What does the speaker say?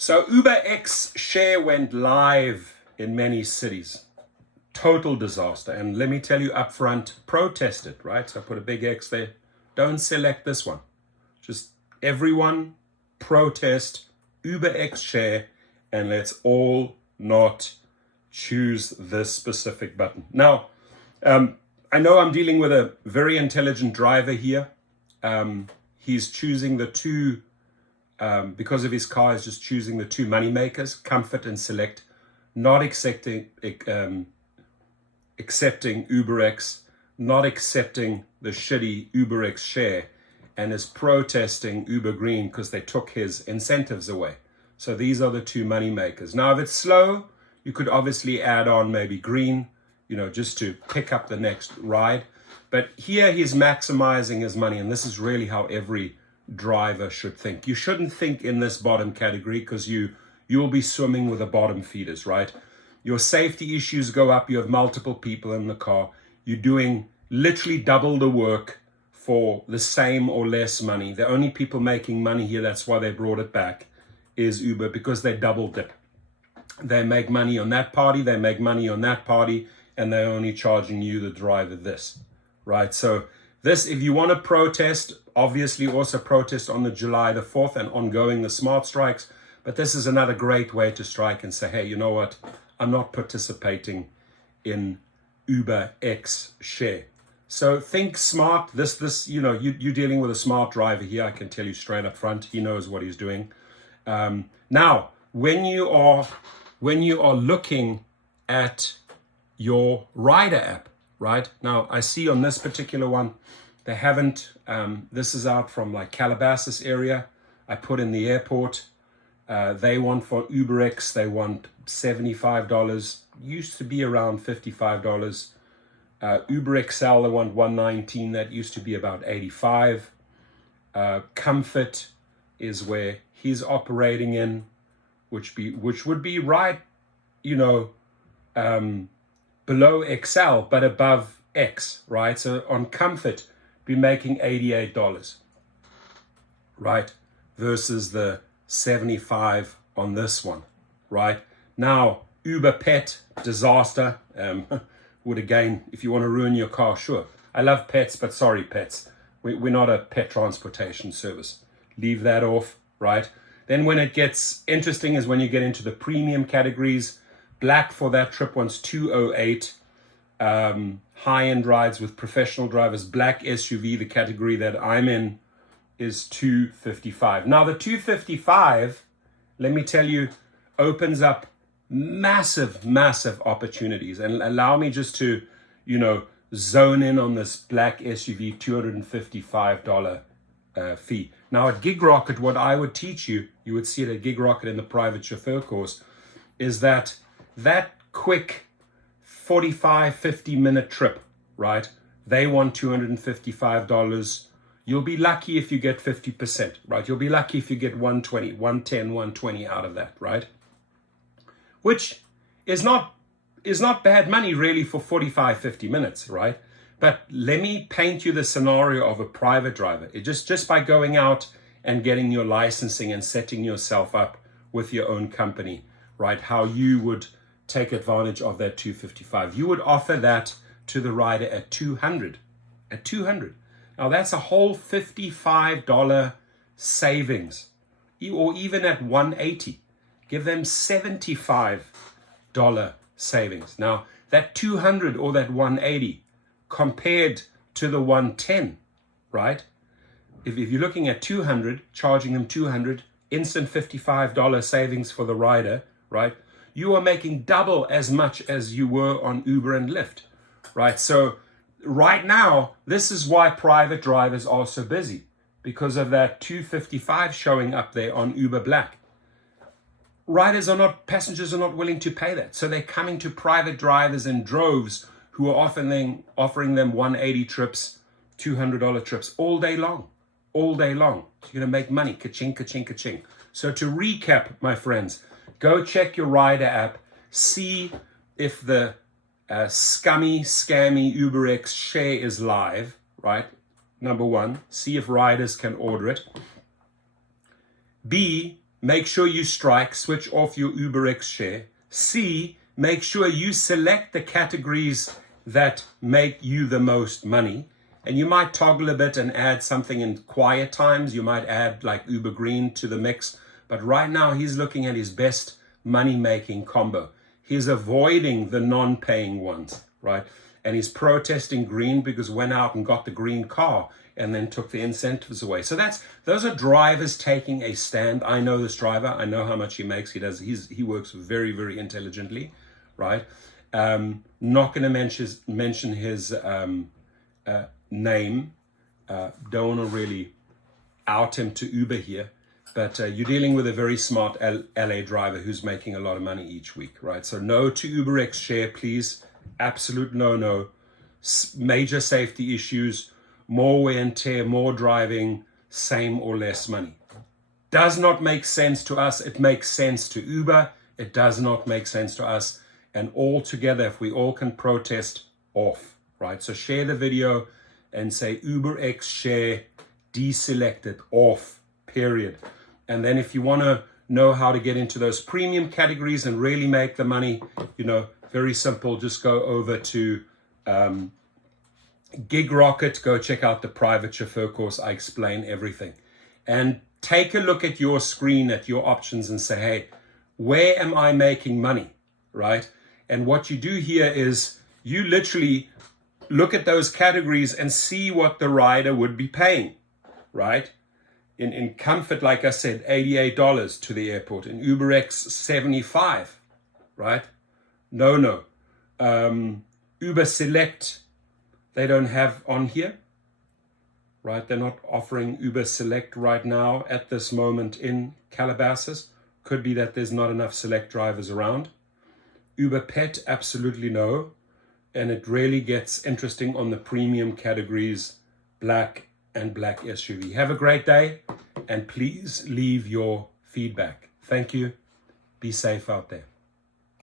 So UberXShare went live in many cities. Total disaster. And let me tell you up front, protest it, right? So I put a big X there. Don't select this one. Just everyone protest UberXShare, and let's all not choose this specific button. Now, I know I'm dealing with a very intelligent driver here. He's choosing the two, because of his car, he's just choosing the two money makers, comfort and select, not accepting UberX, not accepting the shitty UberXShare, and is protesting Uber Green because they took his incentives away. So these are the two money makers. Now, if it's slow, you could obviously add on maybe green, just to pick up the next ride. But here he's maximizing his money, and this is really how every driver should think. You shouldn't think in this bottom category because you'll be swimming with the bottom feeders, right? Your safety issues go up. You have multiple people in the car. You're doing literally double the work for the same or less money. The only people making money here, that's why they brought it back, is Uber, because they double dip. They make money on that party, they make money on that party, and they're only charging you, the driver, this, right? So this, if you want to protest, obviously also protest on the July the 4th and ongoing the smart strikes. But this is another great way to strike and say, hey, you know what? I'm not participating in UberXShare. So think smart. You're dealing with a smart driver here. I can tell you straight up front. He knows what he's doing. Now, when you are looking at your rider app, right? Now, I see on this particular one, they haven't, this is out from like Calabasas area. I put in the airport. They want for UberX, they want $75. Used to be around $55. UberXL, they want $119. That used to be about $85. Comfort is where he's operating in, which would be right, below XL, but above X, right? So on Comfort, be making $88, right? Versus the 75 on this one, right? Now, Uber Pet, disaster. Would again, if you want to ruin your car, sure. I love pets, but sorry, pets. We're not a pet transportation service. Leave that off, right? Then when it gets interesting is when you get into the premium categories. Black for that trip wants 208. High-end rides with professional drivers. Black SUV, the category that I'm in, is 255. Now the 255, let me tell you, opens up massive opportunities. And allow me just to, zone in on this black SUV $255 fee. Now at Gig Rocket, what I would teach you, you would see it at Gig Rocket in the private chauffeur course, is that quick 45-50 minute trip, right? They want $255. You'll be lucky if you get 50%, right? You'll be lucky if you get 120, 110, 120 out of that, right? Which is not bad money really for 45-50 minutes, right? But let me paint you the scenario of a private driver. It just by going out and getting your licensing and setting yourself up with your own company, right? How you would take advantage of that 255. You would offer that to the rider at 200. At 200. Now that's a whole $55 savings. Or even at 180. Give them $75 savings. Now that 200 or that 180 compared to the 110, right? If you're looking at 200, charging them 200, instant $55 savings for the rider, right? You are making double as much as you were on Uber and Lyft, right? So right now, this is why private drivers are so busy, because of that 255 showing up there on Uber Black. Passengers are not willing to pay that. So they're coming to private drivers in droves who are offering them 180 trips, $200 trips all day long. All day long. So you're going to make money. Ka-ching, ka-ching, ka-ching. So to recap, my friends, go check your rider app. See if the scammy UberXShare is live, right? Number one, see if riders can order it. B, make sure you strike, switch off your UberXShare. C, make sure you select the categories that make you the most money. And you might toggle a bit and add something in quiet times. You might add like Uber Green to the mix. But right now he's looking at his best money-making combo. He's avoiding the non-paying ones, right? And he's protesting green because went out and got the green car and then took the incentives away. So those are drivers taking a stand. I know this driver. I know how much he makes. He works very, very intelligently, right? Not going to mention his name. Don't want to really out him to Uber here, but you're dealing with a very smart LA driver who's making a lot of money each week, right? So no to UberXShare, please. Absolute no. Major safety issues, more wear and tear, more driving, same or less money. Does not make sense to us. It makes sense to Uber. It does not make sense to us. And all together, if we all can protest, off, right? So share the video and say UberXShare deselected, off, period. And then if you want to know how to get into those premium categories and really make the money, very simple, just go over to Gig Rocket, go check out the private chauffeur course. I explain everything. And take a look at your screen, at your options and say, hey, where am I making money, right? And what you do here is you literally look at those categories and see what the rider would be paying, right? In Comfort, like I said, $88 to the airport. In UberX, $75, right? No. Uber Select, they don't have on here, right? They're not offering Uber Select right now at this moment in Calabasas. Could be that there's not enough Select drivers around. Uber Pet, absolutely no. And it really gets interesting on the premium categories, black and black SUV. Have a great day, and please leave your feedback. Thank you. Be safe out there.